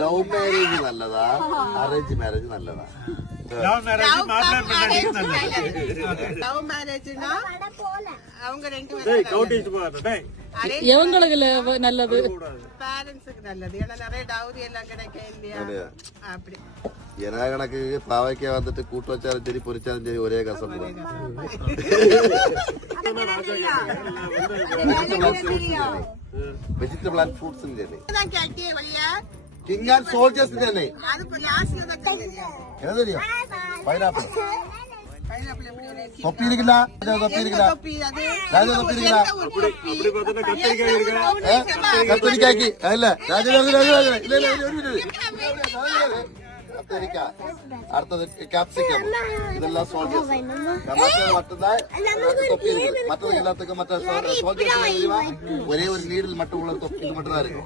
Love marriage നല്ലതാ, arrange marriage നല്ലതാ? Love marriage மாப்பிள்ளை பொண்டாட்டிக்கு நல்லது. லவ் மேரேஜ்னா அவங்க ரெண்டு கவுண்டிட்டு போறாரு டேய். எவங்களுக்கு நல்லது? பேரண்ட்ஸுக்கு நல்லது. ஏன்னா நிறைய டவுரி எல்லாம் கிடைக்கும் இல்லையா, அப்படி. என கணக்கு பாவைக்க வந்துட்டு கூட்டு வச்சாலும் சரி பொரிச்சாலும் சரி ஒரே கசம் வெஜிடபிள் அண்ட் ஃப்ரூட்ஸ் கேட்டே வழியா கிங் அண்ட் சோல்ஜர்ஸ் தானே. அது லாஸ்ட்ல தான் தெரியும். என்ன தெரியும்? பைனாப்பிள் பைனாப்பிள் எப்படி ஒரு தொப்பி இருக்குல்ல, தொப்பி இருக்குல்ல, தொப்பி அது ராஜா தொப்பி இருக்குல்ல, அப்படி பார்த்தா கத்திரிக்காய் இருக்கா? கத்திரிக்காய்க்கு இல்ல ராஜா இல்ல இல்ல ஒரு மினிட். கத்திரிக்காய், அடுத்தது கேப்சிகம், இதெல்லாம் சோல்ஜர்ஸ். நமக்கு மட்டும்தான் தொப்பி இருக்கு. மற்றது எல்லாத்துக்கும் மற்ற சோல்ஜர்ஸ் ஒரே ஒரு நீடில் மட்டும் உள்ள தொப்பி மட்டும் தான் இருக்கு.